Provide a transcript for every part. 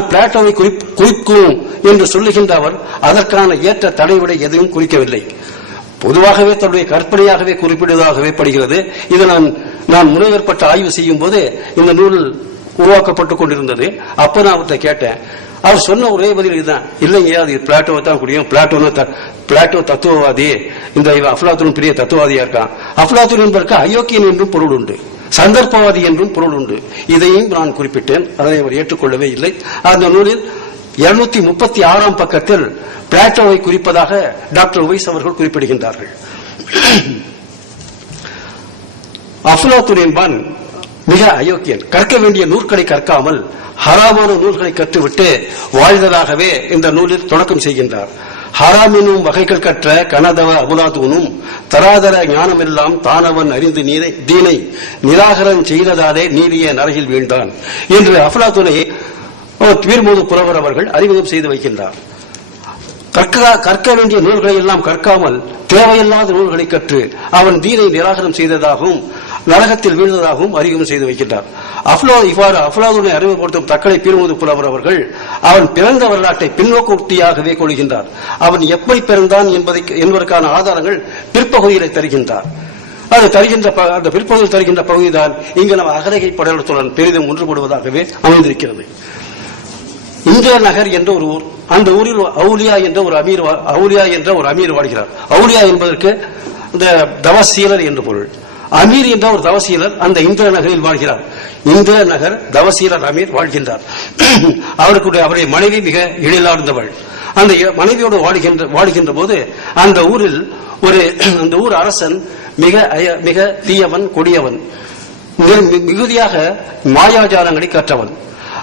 நான் பிளாட்டோவை குறிக்கும் என்று சொல்லுகின்ற அவர் அதற்கான ஏற்ற தடைவிட எதையும் குறிக்கவில்லை. பொதுவாகவே தன்னுடைய கற்பனையாகவே குறிப்பிடுவதாகவே படுகிறது. இது நான் முனைவற்பட்ட ஆய்வு செய்யும் போது இந்த நூல் உருவாக்கப்பட்டுக் கொண்டிருந்தது. அப்ப நான் அவர்கிட்ட கேட்டேன். அவர் சொன்ன ஒரே பதில் இதுதான், இல்லைங்க அது பிளாட்டோவை தான் முடியும், பிளாட்டோ தத்துவவாதி, இந்த அஃப்லாத்தூன் பெரிய தத்துவவாதியா இருக்கான். அஃப்லாத்தூன் என்பதற்கு அயோக்கியன் என்றும் பொருள் உண்டு, சந்தர்ப்பவாதி என்றும் பொருள் உண்டு. இதையும் நான் குறிப்பிட்டேன். அதை அவர் ஏற்றுக்கொள்ளவே இல்லை. அந்த நூலில் 236ஆம் பக்கத்தில் பிளாட்டோவை குறிப்பதாக டாக்டர் உவைஸ் அவர்கள் குறிப்பிடுகின்றார்கள். அஃப்லாத்தூன் என்பான் மிக அயோக்கியன். கற்க வேண்டிய நூல்களை கற்காமல் ஹராமான நூல்களை கற்றுவிட்டு வாழ்ந்ததாகவே இந்த நூலில் தொடக்கம் செய்கின்றார். ஹராமினும் வகைகள் கற்ற கனதவ அபுலாதூனும் தராதர ஞானமெல்லாம் தானவன் அறிந்து தீனை நிராகரம் செய்ததாலே நீதிய நரகில் வீழ்ந்தான் என்று அஃப்லாத்தூனை பீர்மூது புலவர் அவர்கள் அறிமுகம் செய்து வைக்கின்றார். கற்க வேண்டிய நூல்களை எல்லாம் கற்காமல் தேவையில்லாத நூல்களை கற்று அவன் தீனை நிராகரம் செய்ததாகவும் நரகத்தில் வீழ்ந்ததாகவும் அறிமுகம் செய்து வைக்கின்றார். இவ்வாறு அஃப்லாத்தூனை அறிமுகப்படுத்தும் தக்கலை பீர்மூது புலவர் அவர்கள் அவன் பிறந்த வரலாற்றை பின்னோக்கு உத்தியாகவே கொள்கின்றார். அவன் எப்படி பிறந்தான் என்பதற்கான ஆதாரங்கள் பிற்பகுதியில் தருகின்றார். அது அந்த பிற்பகுதியில் தருகின்ற பகுதிதான் இங்கு நம்ம அகரகை படலத்துடன் பெரிதும் ஒன்றுபடுவதாகவே அமைந்திருக்கிறது. இந்திர நகர் என்ற ஒரு ஊர், அந்த ஊரில் அவுலியா என்ற ஒரு அமீர் வாழ்கிறார். அவுலியா என்பதற்கு இந்த தவசீலர் என்று பொருள். அமீர் என்ற ஒரு தவசீலர் அந்த இந்திர நகரில் வாழ்கிறார். இந்திர நகர் தவசீலர் அமீர் வாழ்கின்றார். அவருடைய மனைவி மிக எழிலார்ந்தவள். அந்த மனைவியோடு வாழ்கின்ற போது அந்த ஊர் அரசன் மிக தீயவன், கொடியவன், மிகுதியாக மாயாஜாலங்களை கற்றவன்.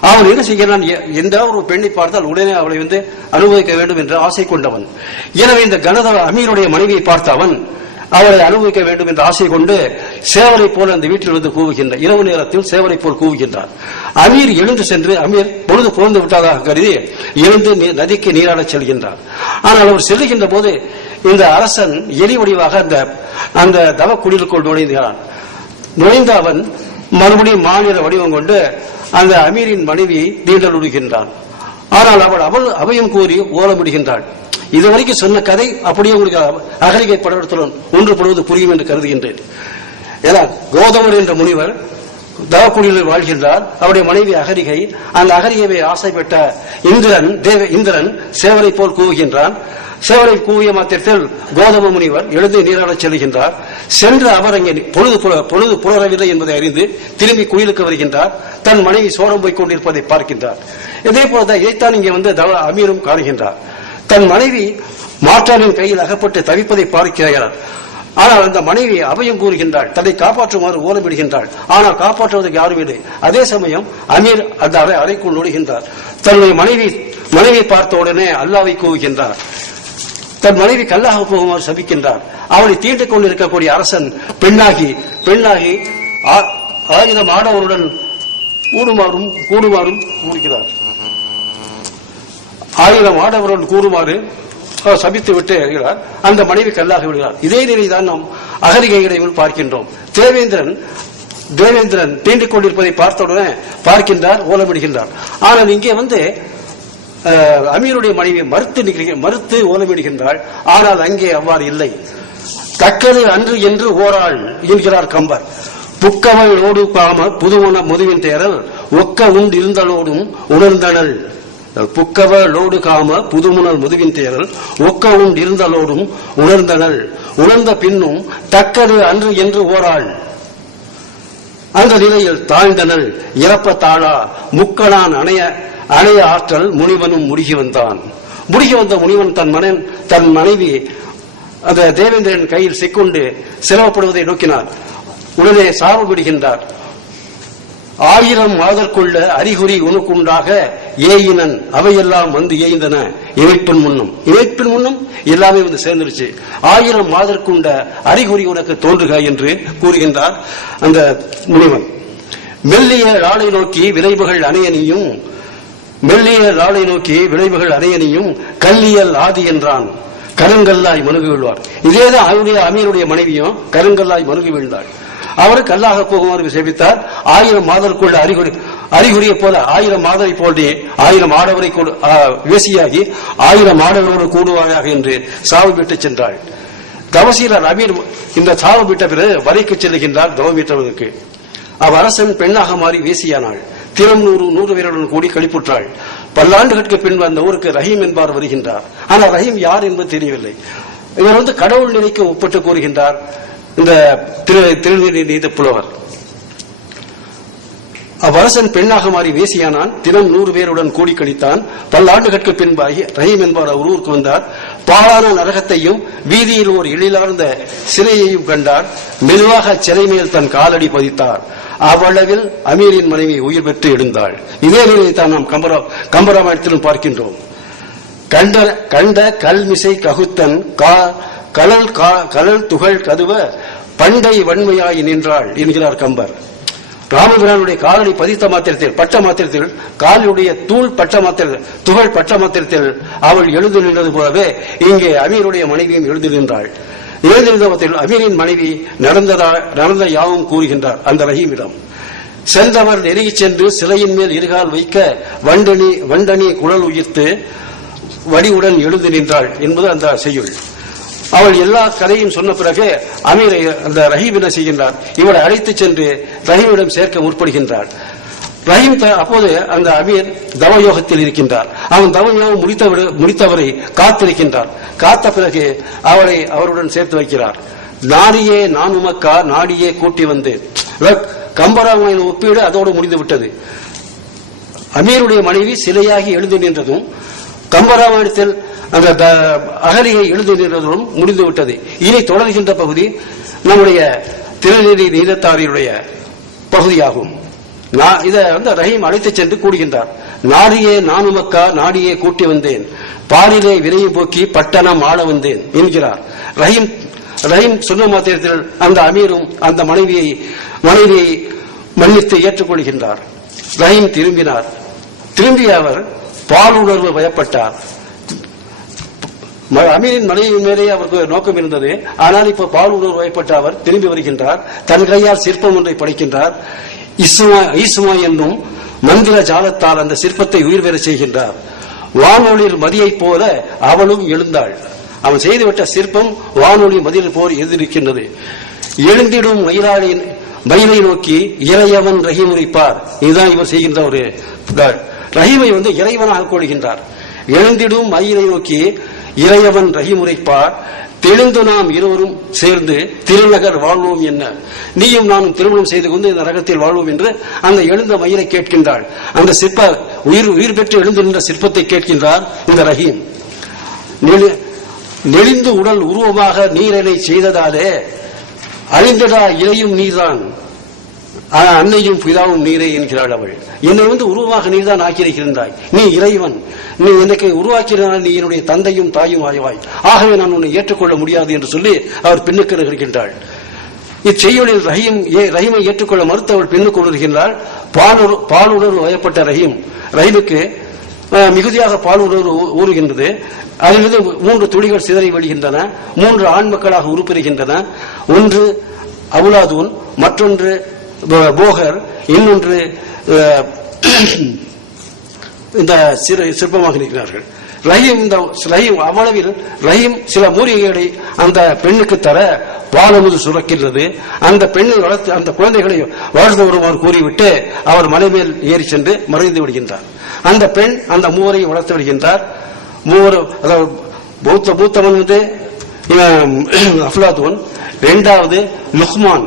அவன் என்ன செய்கிறான், எந்த ஒரு பெண்ணை பார்த்தால் உடனே அவளை அனுபவிக்க வேண்டும் என்று ஆசை கொண்டவன். எனவே இந்த கனதவ அமீருடைய மனைவியை பார்த்த அவன் அவளை அனுபவிக்க வேண்டும் என்று ஆசை கொண்டு சேவலை போல அந்த வீட்டில் கூவுகின்றார். இரவு நேரத்தில் சேவலை போல் கூவுகின்றார். அமீர் எழுந்து சென்று, அமீர் பொழுது புறந்து விட்டதாக கருதி எழுந்து நதிக்கு நீராடச் செல்கின்றார். ஆனால் அவர் செல்லுகின்ற போது இந்த அரசன் எலி வடிவாக அந்த தவக்குடிலுக்குள் நுழைந்த அவன் மறுபடியும் மாநில வடிவம் கொண்டு அந்த அமீரின் மனைவி தீண்டலுடுகின்றான். ஆனால் அவள் அவையும் கூறி ஓலமிடுகின்றாள். இதுவரைக்கும் சொன்ன கதை அப்படியே உங்களுக்கு அகலிகை படத்துடன் ஒன்றுபடுவது புரியும் என்று கருதுகின்றேன். ஏன்னா கௌதமர் என்ற முனிவர் தவக்குடியில் வாழ்கின்றார். அவருடைய மனைவி அகரிகை. அந்த அகரிகையை ஆசைப்பட்ட இந்திரன் சேவலை போல் கூவுகின்றான். சேவலை கூவிய மாத்திரத்தில் கௌதம முனிவர் எழுந்து நீராடச் செல்கின்றார். சென்று அவர் அங்கே பொழுது புலரவில்லை என்பதை அறிந்து திரும்பி குயிலுக்கு வருகின்றார். தன் மனைவி சோரம் போய் கொண்டிருப்பதை பார்க்கின்றார். இதே போலதான் இதைத்தான் இங்கே அமீரும் காணுகின்றார். தன் மனைவி மாற்றானின் கையில் அகப்பட்டு தவிப்பதை பார்க்கிறார். ஆனால் அந்த மனைவி அபயம் கூறுகின்றாள், தன்னை காப்பாற்றுமாறு ஓலமிடுகின்றாள். ஆனால் காப்பாற்றுவதற்கு யாரும் இல்லை. அதே சமயம் அமீர் அந்த அறைக்குள் நுழைகின்றார். தன்னுடைய மனைவியை பார்த்த உடனே அல்லாவை கூவுகின்றார். தன் மனைவி கல்லாக போகுமாறு சபிக்கின்றார். அவளை தீண்டிக் கொண்டிருக்கக்கூடிய அரசன் பெண்ணாகி 1000 ஆடவருடன் கூடுமாறும் கூறுகிறார். 1000 ஆடவருடன் கூறுமாறு சபித்து விட்டு இருக்கிறார். அந்த மனைவி கல்லாக விடுகிறார். இதே நிலைதான் நாம் அகரிகையிடையில் பார்க்கின்றோம். தேவேந்திரன் தீண்டிக் கொண்டிருப்பதை பார்த்தவுடனே பார்க்கின்றார், ஓலமிடுகின்றார். ஆனால் இங்கே அமீருடைய மனைவி மறுத்து ஓலமிடுகின்றாள். ஆனால் அங்கே அவ்வாறு இல்லை. தக்கது அன்று என்று ஓராள் என்கிறார் கம்பர். புக்கவளோடு காம புதுமண முதுவின் தேரல் ஒக்க உண்டு இருந்தலோடும் உணர்ந்தனள். புக்கவளோடு காம புதுமுனல் முதுவின் தேரல் ஒக்க உண்டு இருந்தலோடும் உணர்ந்தனள். உணர்ந்த பின்னும் தக்கது அன்று என்று ஓராள். அந்த நிலையில் தாழ்ந்தனள் இறப்ப தாழா முக்கணான் அணைய ஆற்றல் முனிவனும் முடுகி வந்தான். முடுகி வந்த முனிவன் தன் மனைவி அந்த தேவேந்திரன் கையில் சிக்கொண்டு சிரமப்படுவதை நோக்கினார். உடனே சாவு விடுகின்றார். 1000 மாதற்குள்ள அறிகுறி உனக்குண்டாக ஏயினன் அவையெல்லாம் ஏய்ந்தன. இமைப்பின் முன்னும் எல்லாமே சேர்ந்துருச்சு. 1000 மாதற்குண்ட அறிகுறி உனக்கு தோன்றுக என்று கூறுகின்றார் அந்த முனிவன். மெல்லிய லாளை நோக்கி விளைவுகள் அணையனியும் கல்லியல் ஆதி என்றான். கருங்கல்லாய் மனுகு வீழ்வார். இதேதான் அமீருடைய மனைவியும் கருங்கல்லாய் மனுகு வீழ்ந்தாள். அவர் கல்லாக போகுமாறு சேவித்தார். 1000 மாதற்குள்ள அறிகுறி அறிகுறியை போல 1000 மாதரை போன்றே 1000 ஆடவரை வேசியாகி 1000 ஆடவரோடு கூடுவாயாக என்று சாவு விட்டு சென்றாள். தவசீலர் அமீர் இந்த சாவு விட்ட பிறகு வரைக்கு செல்லுகின்றார் தவமீட்டவனுக்கு. அரசன் பெண்ணாக மாறி வேசியானாள். தினம் 100 பேருடன் கூடி கழிப்புற்றாள். பல்லாண்டுகளுக்கு பின்பு அந்த ஊருக்கு ரஹீம் என்பார் வருகின்றார். ஆனால் ரஹீம் யார் என்பது தெரியவில்லை. இவர் கடவுள் நிலைக்கு ஒப்பிட்டு கூறுகின்றார் இந்த திருநெறி நீத புலவர். அவ்வரசன் பெண்ணாக மாறி வேசியானான். தினம் 100 பேருடன் கூடி கழித்தான். பல்லாண்டுகளுக்கு பின்பாகி ரஹீம் என்பார் அவர் ஊருக்கு வந்தார். பாழான நரகத்தையும் வீதியில் ஒரு எழிலார்ந்த சிலையையும் கண்டார். மெதுவாக சிலை மேல் தன் காலடி பதித்தார். அவ்வளவில் அமீரின் மனைவி உயிர் பெற்று எழுந்தாள். இதே நிலையைத்தான் நாம் கம்பராமாயணத்திலும் பார்க்கின்றோம். கண்ட கல்மிசை ககுத்தன் கலல் துகள் கதுவ பண்டை வன்மையாய் நின்றாள் என்கிறார் கம்பர். ராமபிரானுடைய காலடி பதித்த மாத்திரத்தில் பட்ட மாத்திரத்தில் காலுடைய துகள் பட்ட மாத்திரத்தில் அவள் எழுந்து நின்றது போலவே இங்கே அமீருடைய மனைவியும் எழுந்து நின்றாள். எழுந்திருந்தவத்தில் அமீரின் மனைவி நடந்த யாவும் கூறுகின்றார் அந்த ரஹீமிடம். சென்றவர் நெருங்கிச் சென்று சிலையின் மேல் இருகால் வைக்க வண்டனி குழல் உயிர்த்து வடிவுடன் எழுந்து நின்றாள் என்பது அந்த செய்யுள். அவள் எல்லா கதையும் சொன்ன பிறகு அமீரை அந்த ரஹீம் என்ன செய்கின்றார், இவளை அழைத்துச் சென்று ரஹீமிடம் சேர்க்க முற்படுகின்றார். ரஹீம் அப்போது அந்த அமீர் தவயோகத்தில் இருக்கின்றார். அவன் தவயோகம் முடித்தவரை காத்திருக்கின்றார். காத்த பிறகு அவளை அவருடன் சேர்த்து வைக்கிறார். நாடியே நான் உமக்கா நாடியே கூட்டி வந்து கம்பராமாயண ஒப்பீடு அதோடு முடிந்து விட்டது. அமீருடைய மனைவி சிலையாகி எழுந்து நின்றதும் கம்பராமாயணத்தில் அந்த அகலிகை எழுந்து நின்றதும் முடிந்துவிட்டது. இனி தொடர்கின்ற பகுதி நம்முடைய திருநெறி நீதத்தாரியுடைய பகுதியாகும். இதை ரஹீம் அழைத்துச் சென்று கூடுகின்றார். நாடியே நான் உமக்கா நாடியே கூட்டி வந்தேன், பாரிலே விரைவு போக்கி பட்டணம் ஆள வந்தேன் என்கிறார். ரஹீம் சொன்ன மாத்திரத்தில் அந்த அமீரும் அந்த மனைவியை மன்னித்து ஏற்றுக்கொள்கின்றார். ரஹீம் திரும்பினார். திரும்பிய அவர் பாலுணர்வு பயப்பட்டார். அமீரின் மனைவி மேலே அவருக்கு நோக்கம் இருந்தது. ஆனால் இப்ப பாலுணர்வு பயப்பட்ட அவர் திரும்பி வருகின்றார். தன் கையால் சிற்பம் ஒன்றை படைக்கின்றார். ஈசுமா என்னும் மந்திர ஜாலத்தால் அந்த சிற்பத்தை உயிர் பெற செய்கின்றார். வானொலியில் மதியைப் போல அவளும் எழுந்தாள். அவன் செய்துவிட்ட சிற்பம் வானொலி மதியில் போல் எழுந்திருக்கின்றது. எழுந்திடும் மயிலை நோக்கி இறையவன் ரஹீம் உரைப்பார். இதுதான் இவர் செய்கின்ற ஒரு ரஹீமை இறைவனாக கொள்கின்றார். எழுந்திடும் மயிலை நோக்கி இறையவன் ரஹீம் உரைப்பார். தெளிந்து நாம் இருவரும் சேர்ந்து திருநகர் வாழ்வோம் என்ன, நீயும் நானும் திருமணம் செய்து கொண்டு இந்த நரகத்தில் வாழ்வோம் என்று அந்த எழுந்த மயிலை கேட்கின்றாள். அந்த சிற்ப உயிர் பெற்று எழுந்து நின்ற சிற்பத்தை கேட்கின்றார் இந்த ரஹீம். நெளிந்து உடல் உருவமாக நீரனை செய்ததாலே அழிந்ததா இறையும் நீர்தான், அன்னையும் பிதாவும் நீரே என்கிறாள் அவள். என்னை உருவமாக நீர்தான் ஆக்கியிருக்கின்றாய், நீ இறைவன், நீ என்னை உருவாக்கினால் நீ என்னுடைய தந்தையும் தாயும் ஆய்வாய், ஆகவே நான் உன்னை ஏற்றுக்கொள்ள முடியாது என்று சொல்லி அவர் பெண்ணுக்கு இருக்கின்றாள். இச்செய்யுளில் ரஹீமை ஏற்றுக்கொள்ள மறுத்தவள் பெண்ணுக்கு உணர்கின்றாள். பாலுணர்வு வயப்பட்ட ரஹீமுக்கு மிகுதியாக பாலுணர்வு ஊறுகின்றது. அதிலிருந்து 3 துளிகள் சிதறி வெளிகின்றன. 3 ஆண் மக்களாக உருப்பெறுகின்றன. ஒன்று அவுலாதூன், மற்றொன்று போகர், இன்னொன்று இந்த சிற்பமாக இருக்கிறார்கள். ரஹீம் அவ்வளவில் சில மூலிகைகளை அந்த பெண்ணுக்கு தர பாலமுது சுரக்கின்றது. அந்த பெண்ணை வளர்த்து அந்த குழந்தைகளை வளர்ந்து வருமாறு கூறிவிட்டு அவர் மலை மேல் ஏறி சென்று மறைந்து விடுகின்றார். அந்த பெண் அந்த மூவரையும் வளர்த்து விடுகின்றார். மூத்தவன் அஃப்லாத்தூன், 2வது லுக்மான்,